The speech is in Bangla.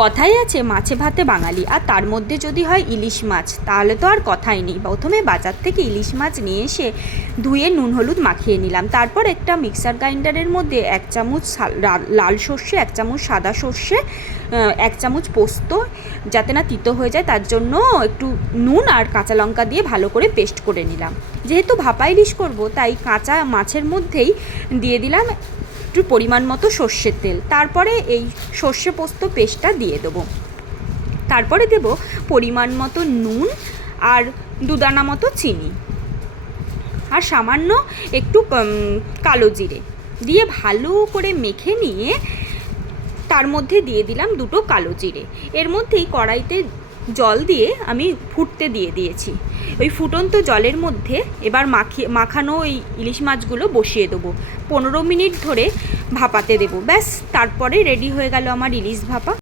কথাই আছে মাছে ভাতে বাঙালি, আর তার মধ্যে যদি হয় ইলিশ মাছ, তাহলে তো আর কথাই নেই। প্রথমে বাজার থেকে ইলিশ মাছ নিয়ে এসে ধুয়ে নুন হলুদ মাখিয়ে নিলাম। তারপর একটা মিক্সার গ্রাইন্ডারের মধ্যে 1 চামচ লাল সর্ষে, 1 চামচ সাদা সর্ষে, 1 চামচ পোস্ত, যাতে না তিতো হয়ে যায় তার জন্য একটু নুন আর কাঁচা লঙ্কা দিয়ে ভালো করে পেস্ট করে নিলাম। যেহেতু ভাপা ইলিশ করবো, তাই কাঁচা মাছের মধ্যেই দিয়ে দিলাম একটু পরিমাণ মতো সর্ষের তেল। তারপরে এই সর্ষে পোস্ত পেস্টটা দিয়ে দেবো। তারপরে দেব পরিমাণ মতো নুন আর 2 দানা মতো চিনি আর সামান্য একটু কালো জিরে দিয়ে ভালো করে মেখে নিয়ে তার মধ্যে দিয়ে দিলাম 2টো কালো জিরে। এর মধ্যেই কড়াইতে জল দিয়ে আমি ফুটতে দিয়ে দিয়েছি। ওই ফুটন্ত জলের মধ্যে এবার মাখানো ওই ইলিশ মাছগুলো বসিয়ে দেবো। 15 মিনিট ধরে ভাপাতে দেবো। ব্যাস, তারপরে রেডি হয়ে গেল আমার ইলিশ ভাপা।